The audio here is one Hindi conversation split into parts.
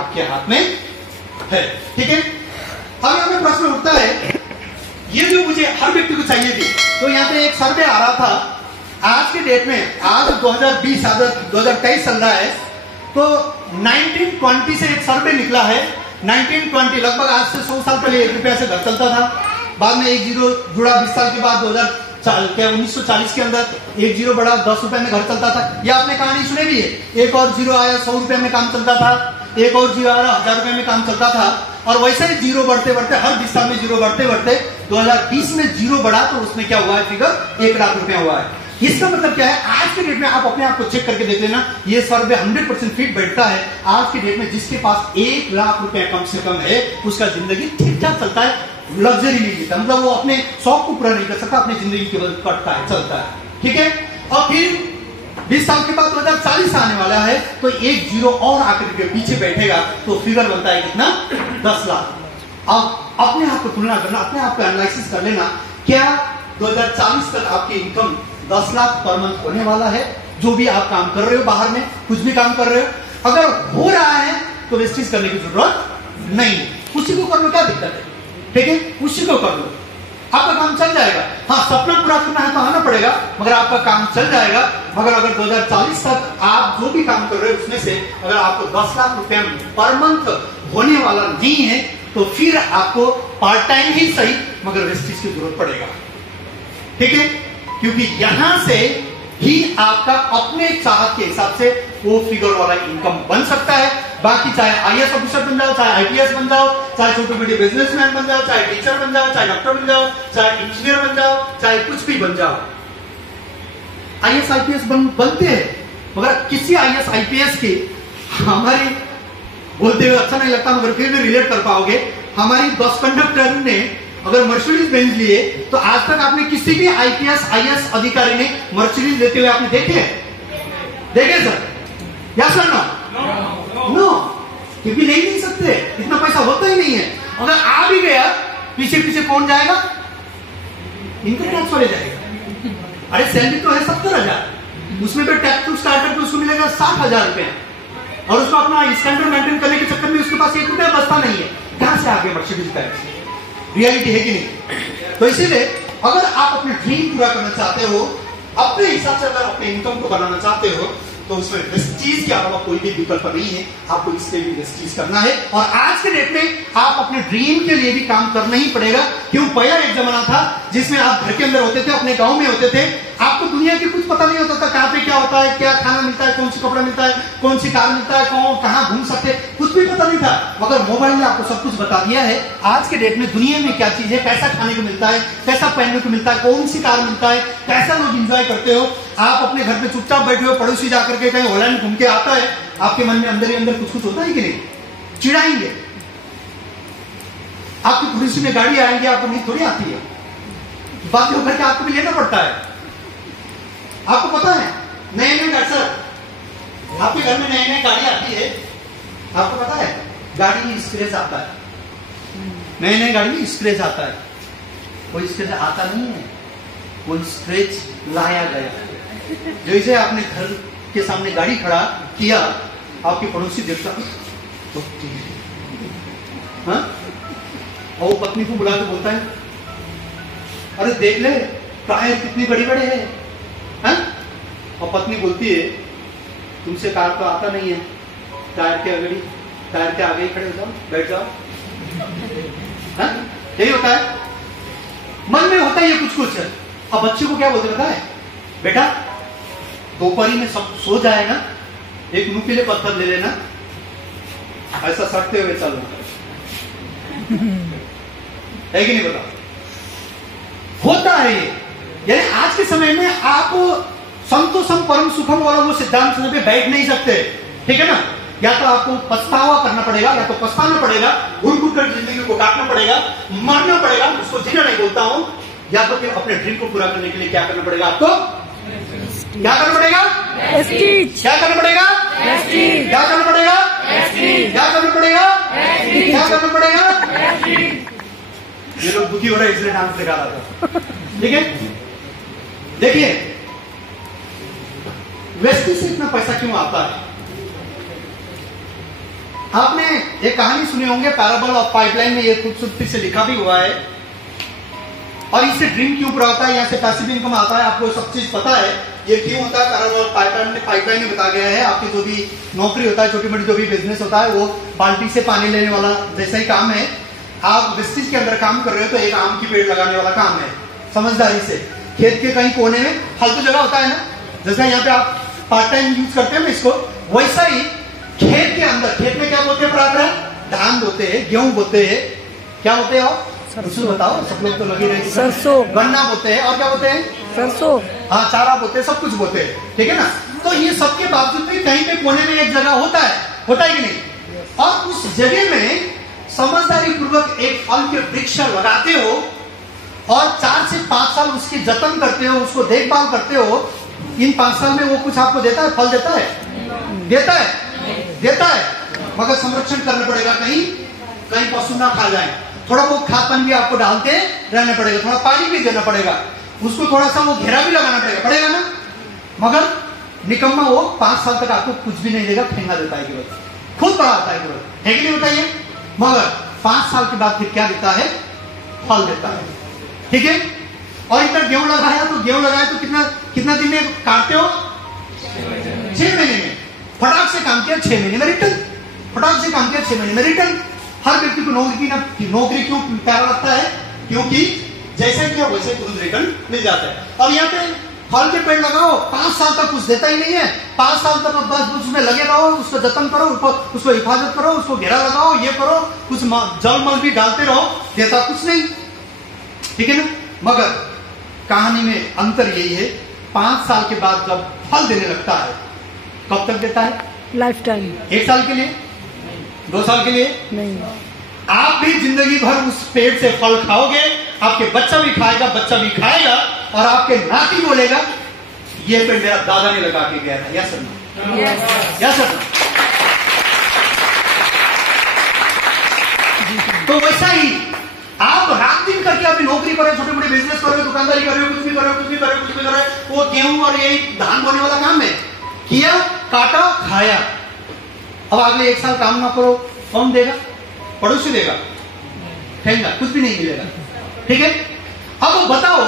आपके हाथ में है। ठीक है, अब यहाँ पे प्रश्न उठता है, ये जो मुझे हर व्यक्ति को चाहिए थी, तो यहाँ पे एक सर्वे आ रहा था आज के डेट में, आज 2020 2023 चल रहा है, तो 1920 से एक सर्वे निकला है। 1920 लगभग आज से 100 साल पहले 1 रुपया से घर चलता था, बाद में 1 जीरो जुड़ा, 20 साल के बाद 1940 के अंदर 1 जीरो बढ़ा, 10 रुपए में घर चलता था। यह आपने कहानी सुनी भी है, एक और जीरो आया 100 रुपए में काम चलता था, एक और जीरो आया 1000 रुपए में काम चलता था, और वैसे ही जीरो बढ़ते बढ़ते हर 20 साल में जीरो बढ़ते बढ़ते 2020 में जीरो बढ़ा, तो उसमें क्या हुआ है, फिगर 1 लाख रुपया हुआ है। इसका मतलब क्या है, आज के डेट में आप अपने आप को चेक करके देख लेना, ये सर्वे 100% फिट बैठता है। आज के डेट में जिसके पास 1 लाख रुपया कम से कम है, उसका जिंदगी ठीक ठाक चलता है, लग्जरी नहीं जीता, मतलब वो अपने शौक को पूरा नहीं कर सकता, अपनी जिंदगी केवल कटता है, चलता है। ठीक है, और फिर 20 साल के बाद 2040 आने वाला है, तो 1 जीरो और आकर के पीछे बैठेगा, तो फिगर बनता है कितना, 10 लाख। अब अपने आप को तुलना करना, अपने आप को एनालिसिस कर लेना, क्या 2040 तक आपकी इनकम 10 लाख पर मंथ होने वाला है? जो भी आप काम कर रहे हो, बाहर में कुछ भी काम कर रहे हो, अगर हो रहा है तो वेस्टेज करने की जरूरत नहीं है, उसी को कर लो, क्या दिक्कत है? ठीक है, उसी को कर लो, आपका काम चल जाएगा। हाँ, सपना पूरा करना है तो आना पड़ेगा, मगर आपका काम चल जाएगा। मगर अगर 2040 तक आप जो भी काम कर रहे हो उसमें से अगर आपको 10 लाख रुपया पर मंथ होने वाला नहीं है, तो फिर आपको पार्ट टाइम ही सही मगर वेस्टेज की जरूरत पड़ेगा। ठीक है, क्योंकि यहां से ही आपका अपने चाहत के हिसाब से वो फिगर वाला इनकम बन सकता है। बाकी चाहे आईएएस ऑफिसर बन जाओ, चाहे आईपीएस बन जाओ, चाहे छोटे मोटे बिजनेसमैन बन जाओ, चाहे टीचर बन जाओ, चाहे डॉक्टर बन जाओ, चाहे इंजीनियर बन जाओ, चाहे कुछ भी बन जाओ। आईएएस आईपीएस बनते हैं, मगर किसी आईएएस आईपीएस की हमारी बोलते हुए अच्छा नहीं लगता, मगर फिर भी रिलेट कर पाओगे। हमारी बस कंडक्टर ने अगर मर्सिडीज बेंज लिए, तो आज तक आपने किसी भी आईपीएस आईएएस अधिकारी ने मर्सिडीज लेते हुए आपने देखे सर? या सर ना? नो, क्योंकि ले नहीं सकते, इतना पैसा होता ही नहीं है। अगर आ भी गया, पीछे पीछे कौन जाएगा? इनकम टैक्स वाले जाएगा। अरे सैलरी तो है 70,000, उसमें तो टैक्स टू स्टार्टर पे उसको मिलेगा 60,000 रुपया, और उसको अपना स्टैंडर्ड मेंटेन करने के चक्कर में उसके पास 1 रुपया बचता नहीं है। कहां से आगे मर्सिडीज टैक्स? रियलिटी है कि नहीं? तो इसीलिए अगर आप अपने ड्रीम पूरा करना चाहते हो, अपने हिसाब से अगर अपने इनकम को बनाना चाहते हो, तो उसमें वेस्टेज के अलावा कोई भी विकल्प नहीं है, आपको इसलिए भी वेस्टेज करना है। और आज के डेट में आप अपने ड्रीम के लिए भी काम करना ही पड़ेगा। क्यों? पहला एक जमाना था जिसमें आप घर के अंदर होते थे, अपने गांव में होते थे, आपको दुनिया की कुछ पता नहीं होता था, कहां पे क्या होता है, क्या खाना मिलता है, कौन सी कपड़ा मिलता है, कौन सी कार मिलता है, कौन कहां घूम सकते, कुछ भी पता नहीं था। मगर मोबाइल ने आपको सब कुछ बता दिया है। आज के डेट में दुनिया में क्या चीज है, कैसा खाने को मिलता है, कैसा पहनने को मिलता है, कौन सी कार मिलता है, कैसा लोग एंजॉय करते हो। आप अपने घर पे चुपचाप बैठे हो, पड़ोसी जाकर के कहीं हॉलैंड घूम के आता है, आपके मन में अंदर ही अंदर कुछ कुछ होता है कि नहीं? चिढ़ाएंगे, आपकी पड़ोसी में गाड़ी आएंगे, आपको नहीं थोड़ी आती है, बात होकर के आपको भी लेना पड़ता है। आपको पता है नए नए गाड़ी, सर आपके घर में नई नई गाड़ी आती है, आपको पता है गाड़ी में स्क्रैच आता है, नई नई गाड़ी में स्क्रैच आता है। कोई स्क्रैच आता नहीं है, कोई स्क्रैच लाया गया। जैसे आपने घर के सामने गाड़ी खड़ा किया, आपके पड़ोसी देखता हाँ, और वो पत्नी को बुला के बोलता है, अरे देख ले टायर कितनी बड़ी बड़े हैं, हाँ? और पत्नी बोलती है, तुमसे कार तो आता नहीं है, टायर के आगे ही खड़े हो जाओ, बैठ जाओ। हाँ? यही होता है, मन में होता है ये कुछ कुछ। अब बच्चे को क्या बोलते पता है? बेटा दोपहरी में सब सो जाए ना, एक नुकीले पत्थर ले लेना, ऐसा सटते हुए चलना है कि नहीं? बता, होता है ये। यानी आज के समय में आप संतोषम परम सुखम वाला वो सिद्धांत पे बैठ नहीं सकते। ठीक है ना? या तो आपको पछतावा करना पड़ेगा, या तो पछताना पड़ेगा, घुर घुर कर जिंदगी को काटना पड़ेगा, मरना पड़ेगा, उसको जीना नहीं बोलता हूं, या तो फिर अपने ड्रीम को पूरा करने के लिए क्या करना पड़ेगा आपको? क्या करना पड़ेगा? क्या करना पड़ेगा? क्या करना पड़ेगा? क्या करना पड़ेगा? क्या करना पड़ेगा? ये लोग दुखी हो रहे हैं इसलिए डांस दिखा रहा था। ठीक है, देखिए वेस्टेज से इतना पैसा क्यों आता है? आपने एक कहानी सुनी होंगे पैराबल ऑफ पाइपलाइन में, ये खूबसूरती से लिखा भी हुआ है। और इससे ड्रीम क्यों पूरा होता है, यहाँ से पैसिव इनकम आता है, आपको सब चीज पता है ये क्यों होता है। पैराबल पाइपलाइन में बताया गया है आपकी जो भी नौकरी होता है, छोटी मोटी जो भी बिजनेस होता है, वो बाल्टी से पानी लेने वाला जैसा ही काम है। आप वेस्टेज के अंदर काम कर रहे हो तो एक आम की पेड़ लगाने वाला काम है, समझदारी से। खेत के कहीं कोने में फालतू जगह होता है ना, जैसा यहाँ पे आप पार्ट टाइम यूज करते हैं ना इसको, वैसा ही खेत के अंदर, खेत में क्या बोलते हैं पराठा, धान बोते हैं, गेहूं बोते हैं, क्या बोते हैं और सरसों, बताओ सब लोग तो लगे रहे, सरसों, गन्ना बोते हैं, और क्या बोते हैं, सरसों, हाँ चारा बोते हैं, सब कुछ बोते हैं, ठीक है ना। तो ये सबके बावजूद भी कहीं पे कोने में एक जगह होता है कि नहीं। और उस जगह में समझदारी पूर्वक एक फल के वृक्ष लगाते हो और 4 से 5 साल उसकी जतन करते हो, उसको देखभाल करते हो। इन 5 साल में वो कुछ आपको देता है, फल देता है, देता है, मगर संरक्षण करना पड़ेगा, कहीं पशु ना खा जाए। थोड़ा बहुत खाद पानी भी आपको डालते रहना पड़ेगा, थोड़ा पानी भी देना पड़ेगा, उसको थोड़ा सा वो घेरा भी लगाना पड़ेगा ना। मगर निकम्मा वो 5 साल तक आपको कुछ भी नहीं देगा, फेंका देता है केवल, खुद बढ़ाता है केवल, है कि नहीं बताइए। मगर 5 साल के बाद फिर क्या देता है, फल देता है, ठीक है। और इतना गेहूं लगाया तो कितना दिन में काटते हो, 6 महीने में। फटाक से काम किया 6 महीने में रिटर्न, फटाक से काम किया 6 महीने में रिटर्न। हर व्यक्ति को नौकरी क्यों प्यारा लगता है, क्योंकि जैसे किया वैसे तुरंत रिटर्न मिल जाता है। अब यहाँ पे फल के पेड़ लगाओ, 5 साल तक कुछ देता ही नहीं है, 5 साल तक बस उसमें लगे रहो, उसको जतन करो, उसको हिफाजत करो, उसको घेरा लगाओ, ये करो, कुछ जल मल भी डालते रहो, देता कुछ नहीं, ठीक है ना। मगर कहानी में अंतर यही है, 5 साल के बाद जब फल देने लगता है, कब तक देता है, लाइफ टाइम, 1 साल के लिए, 2 साल के लिए नहीं। आप भी जिंदगी भर उस पेड़ से फल खाओगे, आपके बच्चा भी खाएगा, और आपके नाती बोलेगा ये पेड़ मेरा दादा ने लगा के गया था, या सर, या सर। तो वैसा ही आप रात दिन करके अपनी नौकरी कर रहे हो, छोटे मोटे बिजनेस कर रहे हो, दुकानदारी कर रहे हो, कुछ भी कर रहे हो, वो गेहूं और यही धान बोने वाला काम है, किया, काटा, खाया। अब अगले 1 साल काम ना करो, कौन देगा, पड़ोसी देगा, कहेगा कुछ भी नहीं मिलेगा, ठीक है। अब बताओ,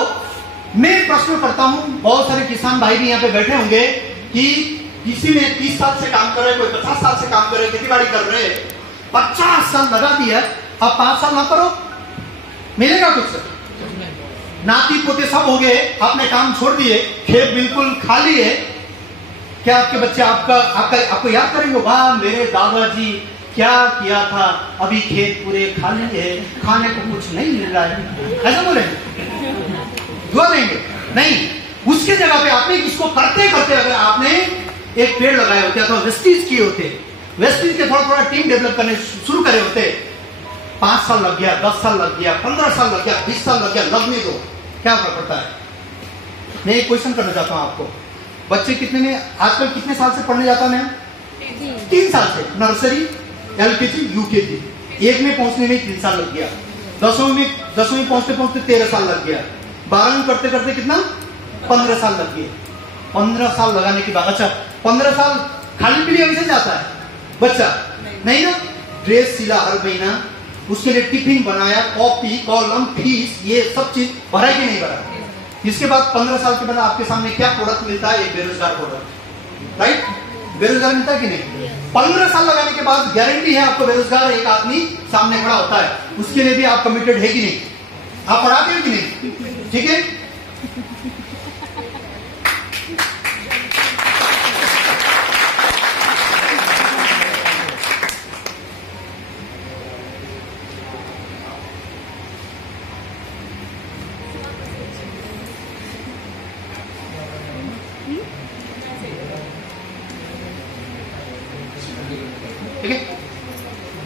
मैं प्रश्न करता हूं, बहुत सारे किसान भाई भी यहाँ पे बैठे होंगे कि किसी ने 30 साल से काम कर रहे, कोई 50 साल से काम कर रहे, खेती बाड़ी कर रहे, 50 साल लगा दिया, अब 5 साल ना करो, मिलेगा कुछ, नाती पोते सब हो गए, आपने काम छोड़ दिए, खेत बिल्कुल खाली है, क्या आपके बच्चे आपको याद करेंगे, वाह मेरे दादाजी क्या किया था, अभी खेत पूरे खाली है, खाने को कुछ नहीं मिल रहा है, ऐसा बोलेंगे, दुआ देंगे नहीं। उसके जगह पे आपने इसको करते करते अगर आपने एक पेड़ लगाए होते अथवा वेस्टेज किए होते, वेस्टेज के थोड़ा टीम डेवलप करने शुरू करे होते, 5 साल लग गया, 10 साल लग गया, 15 साल लग गया, 20 साल लग गया, लगने दो, क्या फर्क पड़ता है। मैं एक क्वेश्चन करना चाहता हूं आपको, बच्चे कितने में आजकल कितने साल से पढ़ने जाता है, 3 साल से, नर्सरी, LKG, UKG, एक में पहुंचने में 3 साल लग गया, 10वीं पहुंचते 13 साल लग गया, 12वीं करते करते कितना, 15 साल लग गए। 15 साल लगाने के बाद, अच्छा 15 साल खाली पीली कैसे जाता है बच्चा, नहीं ना, ड्रेस सिला हर महीना, उसके लिए टिफिन बनाया, कॉपी, कॉलम, फीस, ये सब चीज भरा कि नहीं भरा। इसके बाद 15 साल के बाद आपके सामने क्या प्रोडक्ट मिलता है, एक बेरोजगार प्रोडक्ट, राइट, बेरोजगार मिलता है कि नहीं। 15 साल लगाने के बाद गारंटी है आपको बेरोजगार एक आदमी सामने खड़ा होता है, उसके लिए भी आप कमिटेड है कि नहीं, आप पढ़ाते हो कि नहीं, ठीक है। ठीक है,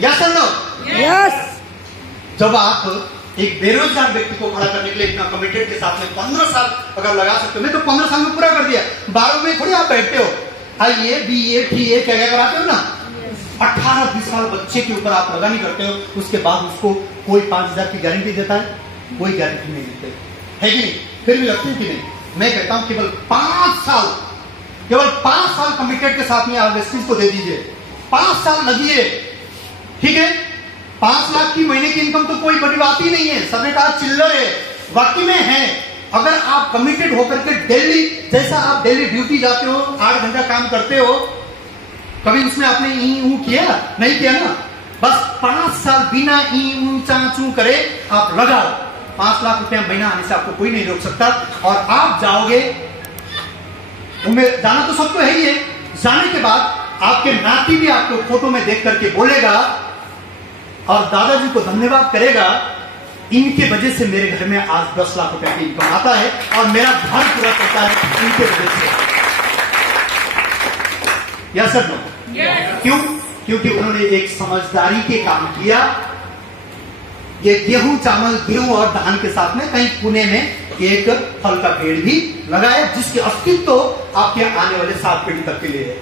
यस और नो, यस। जब आप एक बेरोजगार व्यक्ति को खड़ा करने के लिए इतना कमिटेड के साथ में 15 साल अगर लगा सकते हो, मैं तो 15 साल में पूरा कर दिया, 12 में थोड़ी आप बैठते हो, IAA, BA, TA क्या क्या कराते हो ना, 18-20 साल बच्चे के ऊपर आप लगा नहीं करते हो, उसके बाद उसको कोई 5,000 की गारंटी देता है, कोई गारंटी नहीं देते, है कि नहीं, फिर भी लगती है कि नहीं। मैं कहता हूं केवल 5 साल कमिटेड के साथ में आप वेस्टेज को दे दीजिए, 5 साल लगिए, ठीक है, 5 लाख की महीने की इनकम तो कोई बड़ी बात ही नहीं है। सबने कहा चिल्लर है, वाकई में है। अगर आप कमिटेड होकर के डेली, जैसा आप डेली ड्यूटी जाते हो, 8 घंटा काम करते हो, कभी उसमें आपने ई किया नहीं किया ना? बस 5 साल बिना ई चाचू करे आप लगाओ, 5 लाख रुपया महीना आने से आपको कोई नहीं रोक सकता। और आप जाओगे, जाना तो सबको है ही है। जाने के बाद आपके नाती भी आपको फोटो में देख करके बोलेगा और दादाजी को धन्यवाद करेगा, इनके वजह से मेरे घर में आज 10 लाख रुपए की इनकम आता है और मेरा घर पूरा चलता है इनके वजह से। या सर नो? क्यों? क्योंकि उन्होंने एक समझदारी के काम किया। ये गेहूं चावल, गेहूं और धान के साथ में कहीं पुणे में एक फल का पेड़ भी लगाया, जिसके अस्तित्व तो आपके आने वाले 7 पीढ़ी तक के लिए है।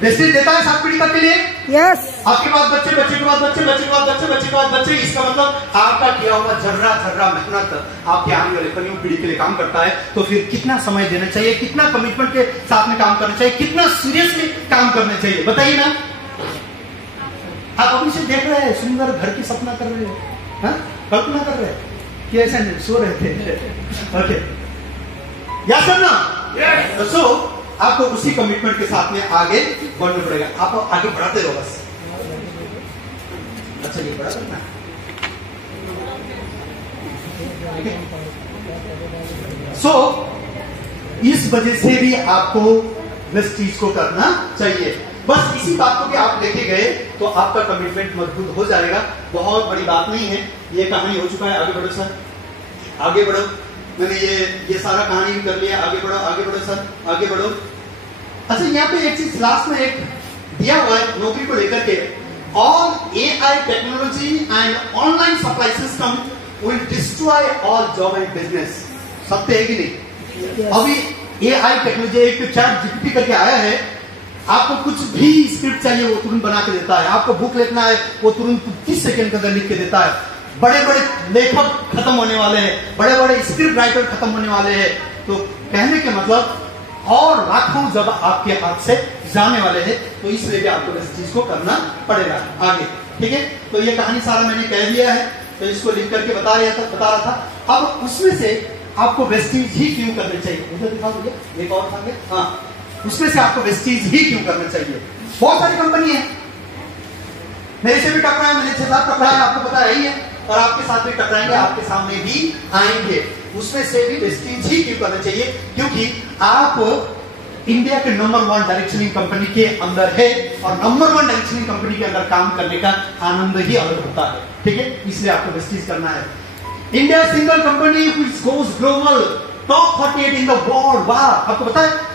वेस्टेज देता है 7 पीढ़ी तक के लिए। यस। आपके पास बच्चे, बच्चे के बाद बच्चे, बच्चे के बाद बच्चे, बच्चे के बाद बच्चे। इसका मतलब आपका किया हुआ जर्रा जर्रा मेहनत आपके आने वाले कलियों पीढ़ी के लिए काम करता है। तो फिर कितना समय देना चाहिए, कितना कमिटमेंट के साथ में काम करना चाहिए, कितना सीरियसली काम करना चाहिए, बताइए ना। आप अभी से देख रहे हैं, सुंदर घर की सपना कर रहे हैं, कल्पना कर रहे हैं कि ऐसा नहीं, सो रहे थे। ओके, या सर ना? तो सो आपको उसी कमिटमेंट के साथ में आगे बढ़ना पड़ेगा। आप आगे बढ़ाते रहो बस। अच्छा, ये बड़ा करना है। सो इस वजह से भी आपको इस चीज को करना चाहिए। बस इसी बात को भी आप लेके गए तो आपका कमिटमेंट मजबूत हो जाएगा। बहुत बड़ी बात नहीं है, ये कहानी हो चुका है। आगे बढ़ो सर, आगे बढ़ो। मैंने ये सारा कहानी भी कर लिया। आगे बढ़ो, आगे बढ़ो सर, आगे बढ़ो। अच्छा, यहाँ पे एक चीज लास्ट में एक दिया हुआ है नौकरी को लेकर के, all AI technology and online supply system will destroy all job and business. सत्य है कि नहीं? अभी AI टेक्नोलॉजी, एक चैट GPT करके आया है, आपको कुछ भी स्क्रिप्ट चाहिए वो तुरंत बना के देता है। आपको बुक लिखना है वो तुरंत 30 सेकंड के अंदर लिख के देता है। बड़े बड़े लेखक खत्म होने वाले हैं, बड़े बड़े स्क्रिप्ट राइटर खत्म होने वाले हैं। तो कहने के मतलब और लाखों जब आपके हाथ से जाने वाले हैं, तो इसलिए भी आपको इस चीज को करना पड़ेगा आगे। ठीक है, तो ये कहानी सारा मैंने कह दिया है, तो इसको लिख करके बता रहा था। अब उसमें से आपको वेस्टीज ही क्यों करने चाहिए, मुझे दिखा दीजिए एक और था। हाँ, उसमें से आपको वेस्टीज ही क्यों करना चाहिए। बहुत सारी कंपनी है, मेरे से भी टकराए, मैंने 6-7 टकराए, आपको पता है ही है, और आपके साथ भी टकराएंगे, आपके सामने भी आएंगे। उसमें से भी वेस्टीज ही क्यों करना चाहिए? क्योंकि आप इंडिया के नंबर 1 डायरेक्शनिंग कंपनी के अंदर है, और नंबर 1 डायरेक्शनिंग कंपनी के अंदर काम करने का आनंद ही अलग होता है। ठीक है, इसलिए आपको वेस्टीज करना है। India single company which goes global, top 48 in the world. वाह, आपको पता है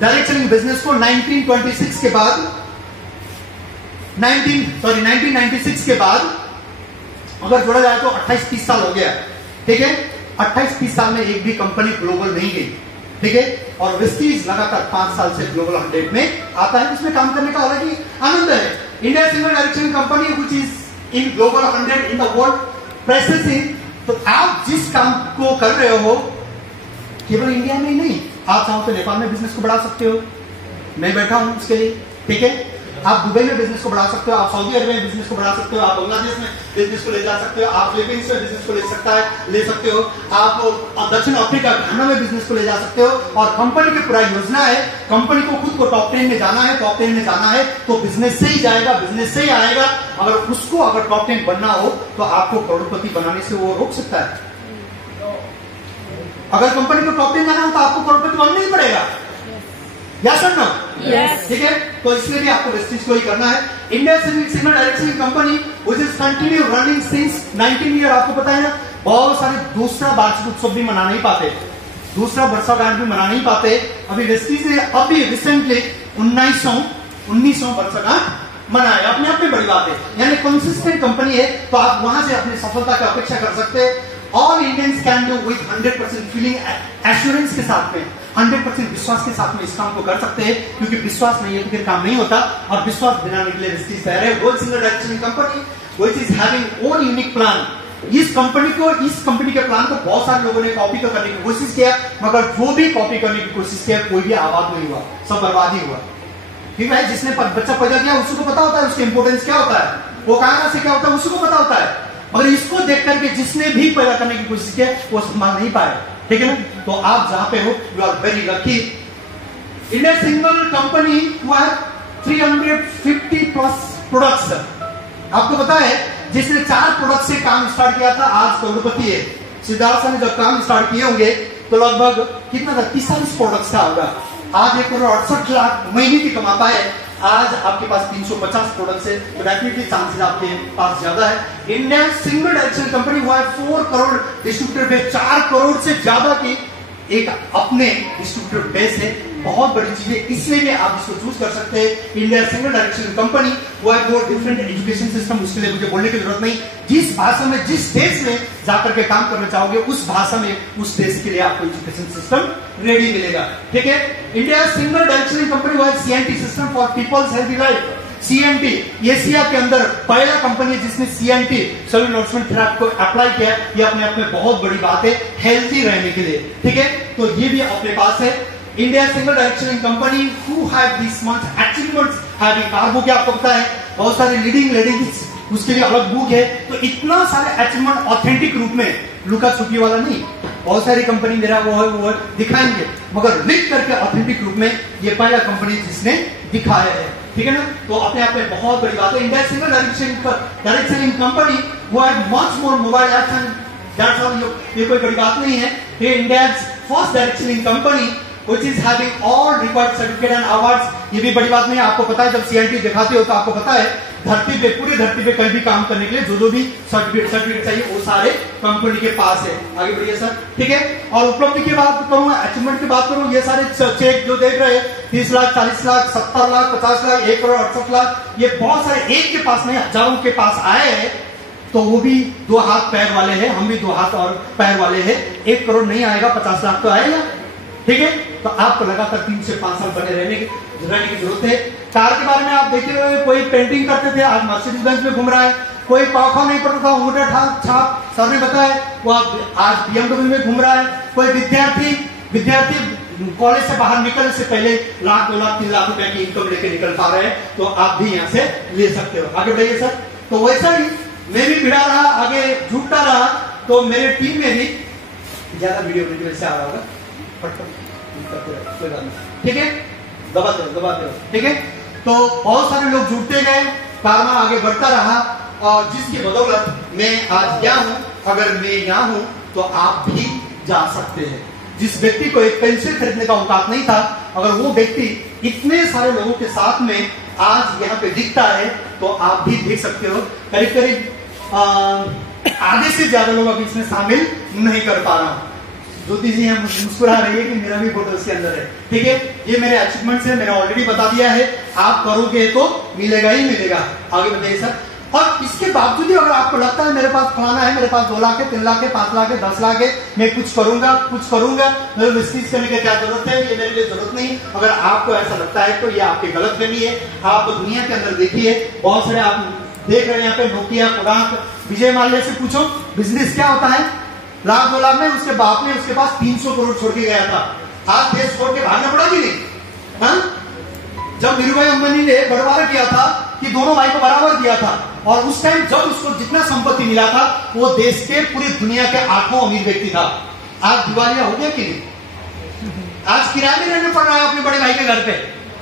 डायरेक्शनिंग बिजनेस को 1926 के बाद 1996 के बाद अगर जोड़ा जाए तो 28-30 साल हो गया। ठीक है, 28-30 साल में एक भी कंपनी ग्लोबल नहीं गई। ठीक है, और वेस्टीज लगातार 5 साल से ग्लोबल 100 में आता है। इसमें काम करने का अलग ही आनंद है। India single direction company which is in global 100 in the world presence. तो आप जिस काम को कर रहे हो केवल इंडिया में ही नहीं, आप चाहो तो नेपाल में बिजनेस को बढ़ा सकते हो, मैं बैठा हूं उसके लिए। ठीक है, आप दुबई में बिजनेस को बढ़ा सकते हो, आप सऊदी अरब में बिजनेस को बढ़ा सकते हो, आप बांग्लादेश में बिजनेस को ले जा सकते हो, आप फिलीपींस में बिजनेस को ले सकते हो, आप दक्षिण अफ्रीका घाना में बिजनेस को ले जा सकते हो। और कंपनी की पूरा योजना है, कंपनी को खुद को टॉप 10 में जाना है, टॉप 10 में जाना है तो बिजनेस से ही जाएगा, बिजनेस से ही आएगा। अगर उसको अगर टॉप 10 बनना हो तो आपको करोड़पति बनाने से वो रोक सकता है। अगर कंपनी को टॉप 10 जाना हो तो आपको करोड़पति बनना ही पड़ेगा। यस और नो? यस। ठीक है, तो इसलिए भी आपको वेस्टीज को ही करना है। India single directioning company which is continue running since 19 year. आपको पता है ना, बहुत सारे दूसरा वार्षिक उत्सव भी मना नहीं पाते, दूसरा वर्षगांठ भी मना नहीं पाते। अभी वेस्टीज ने अभी रिसेंटली 1900 वर्षगांठ मनाया, अपने आप में बड़ी बात है। यानी कंसिस्टेंट कंपनी है, तो आप वहां से अपनी सफलता की अपेक्षा कर सकते हैं। All Indians can do with 100% feeling assurance के साथ में, 100% विश्वास के साथ में इस काम को कर सकते हैं। क्योंकि विश्वास नहीं है तो फिर काम नहीं होता, और विश्वास दिलाने के लिए वेस्टीज तैयार है। World single directioning company which is having own unique plan. इस कंपनी के प्लान को बहुत सारे लोगों ने कॉपी तो करने की कोशिश किया, मगर जो भी कॉपी करने की कोशिश किया कोई भी आबाद नहीं हुआ, सब बर्बाद ही हुआ। ठीक है, जिसने बच्चा पैदा किया उसको पता होता है उसकी इंपोर्टेंस क्या होता है। वो कारखाना से क्या होता है उसी को पता होता है, मगर इसको देख करके जिसने भी पैदा करने की कोशिश किया वो संभाल नहीं पाए, ठीक है ना। तो आप जहां पे हो you are very lucky. India single company who have 350 plus products. आपको पता है जिसने 4 प्रोडक्ट से काम स्टार्ट किया था आज करोड़पति है। सिद्धार्थ ने जब काम स्टार्ट किए होंगे तो लगभग कितना था, 30 प्रोडक्ट्स का होगा। आज 1,68,00,000 महीने की कमाता है, आज आपके पास 350 प्रोडक्ट्स है, तो डेफिनेटली चांसेस आपके पास ज्यादा है। इंडिया सिंगल डायरेक्शन कंपनी हुआ है 4 करोड़ डिस्ट्रीब्यूटर बेस, 4 करोड़ से ज्यादा की एक अपने डिस्ट्रीब्यूटर बेस है। बहुत बड़ी चीज है, इसलिए भी आप इसको चूज कर सकते हैं। इंडिया सिंगल डायरेक्शन कंपनी वो है वो डिफरेंट एजुकेशन सिस्टम, उसके लिए मुझे बोलने की जरूरत नहीं। जिस भाषा में जिस देश में जाकर के काम करना चाहोगे उस भाषा में उस देश के लिए आपको एजुकेशन सिस्टम रेडी मिलेगा, ठीक है। इंडिया सिंगल डायरेक्शन कंपनी वो है CNT system for peoples healthy life. CNT Asia के अंदर पहला कंपनी है जिसने CNT सेल्फ इन्वेस्टमेंट थेरेपी को अप्लाई किया है। ये अपने आप में बहुत बड़ी बात है हेल्थी रहने के लिए, ठीक है। तो ये भी अपने पास है। India single direction company who have this much achievements having car book है, आपको पता है बहुत सारे लीडिंग लेडीज उसके लिए अलग बुक है। तो इतना सारे अचीवमेंट ऑथेंटिक रूप में, लुका छुपी वाला नहीं, बहुत सारी कंपनी मेरा वो है दिखाएंगे, मगर लिख करके ऑथेंटिक रूप में ये पहला कंपनी जिसने दिखाया है, ठीक है ना। तो अपने आप में बहुत बड़ी बात है। इंडिया सिंगल डायरेक्शन कंपनी वो है much more mobile apps and that's all, ये कोई बड़ी बात नहीं है। ये India first direction company which is having all required certificate and awards, ये भी बड़ी बात नहीं है। आपको पता है जब CNT दिखाते हो तो आपको पता है धरती पे, पूरी धरती पे कहीं भी काम करने के लिए जो भी सर्टिफिकेट चाहिए वो सारे कंपनी के पास है। आगे बढ़िए सर, ठीक है। और उपलब्धि की बात करूं, अचीवमेंट की बात करूं, ये सारे चेक जो देख रहे हैं 30 लाख, 40 लाख, 70 लाख, 50 लाख, 1 करोड़ 68 लाख, ये बहुत सारे एक के पास नहीं हजारों के पास आए हैं। तो वो भी 2 हाथ पैर वाले हैं, हम भी 2 हाथ और पैर वाले हैं। 1 करोड़ नहीं आएगा, 50 लाख तो आएगा, ठीक है। तो आपको लगातार 3 से 5 साल बने रहने की जरूरत है। कार के बारे में आप देखे हुए, कोई पेंटिंग करते थे आज मर्सिडीज बेंज में घूम रहा है, कोई पाखा नहीं पड़ता था अंगूठा छाप सर ने बताया वो आज BMW में घूम रहा है। कोई विद्यार्थी कॉलेज से बाहर निकलने से पहले 1 लाख 2 लाख 3 लाख रुपए की इनकम लेके निकल पा रहे हैं। तो आप भी यहाँ से ले सकते हो। आगे बढ़िए सर। तो वैसा ही मैं भी भिड़ा रहा, आगे झूठता रहा, तो मेरे टीम में भी ज्यादा वीडियो से आ रहा होगा, ठीक है, दबाते रहो, ठीक है। तो बहुत सारे लोग जुड़ते गए, कारवा आगे बढ़ता रहा, और जिसकी बदौलत मैं आज यहाँ हूं। अगर मैं यहाँ हूं तो आप भी जा सकते हैं। जिस व्यक्ति को एक पेंसिल खरीदने का औकात नहीं था, अगर वो व्यक्ति इतने सारे लोगों के साथ में आज यहाँ पे दिखता है तो आप भी देख सकते हो। करीब करीब आधे से ज्यादा लोग अभी इसमें शामिल नहीं कर पा रहा हूं। ज्योति जी हम मुस्कुरा रही है कि मेरा भी फोटो इसके अंदर है, ठीक है। ये मेरे अचीवमेंट्स है, मैंने ऑलरेडी बता दिया है, आप करोगे तो मिलेगा ही मिलेगा। आगे बताइए सर। और इसके बावजूद अगर आपको लगता है मेरे पास फलाना है, मेरे पास 2 लाख है, 3 लाख है, 5 लाख है, 10 लाख है, मैं कुछ करूंगा, मेरे बिजनेस करने की क्या जरूरत है, ये मेरे लिए जरूरत नहीं, अगर आपको ऐसा लगता है तो ये आपकी गलतफहमी है। आप दुनिया के अंदर देखिए, बहुत सारे आप देख रहे हैं यहाँ पे नोकिया, कोडाक, विजय माल्या से पूछो बिजनेस क्या होता है। 1 लाख 2 लाख में उसके बाप ने उसके पास 300 करोड़ छोड़ के गया था। आज देश छोड़ के भागना पड़ा कि नहीं? हाँ? जब नीरू अंबानी ने बंटवारा किया था कि दोनों भाई को बराबर दिया था, और उस टाइम जब उसको जितना संपत्ति मिला था वो देश के पूरी दुनिया के 8वां अमीर व्यक्ति था। आज दिवालिया हो गया कि नहीं? आज किराए में रहना पड़ रहा है अपने बड़े भाई के घर पे,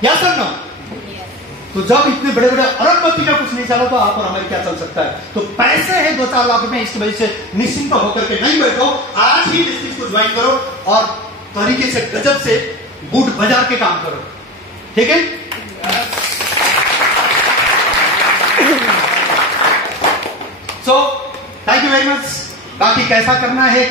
या सर ना? तो जब इतने बड़े बड़े अरबपति का कुछ नहीं चला तो आप और हमारे क्या चल सकता है। तो पैसे हैं 2-4 लाख रुपए, इसकी वजह से निश्चिंत होकर के नहीं बैठो, आज ही इस चीज को ज्वाइन करो और तरीके से गजब से बूट बाजार के काम करो, ठीक है। So thank you very much. बाकी कैसा करना है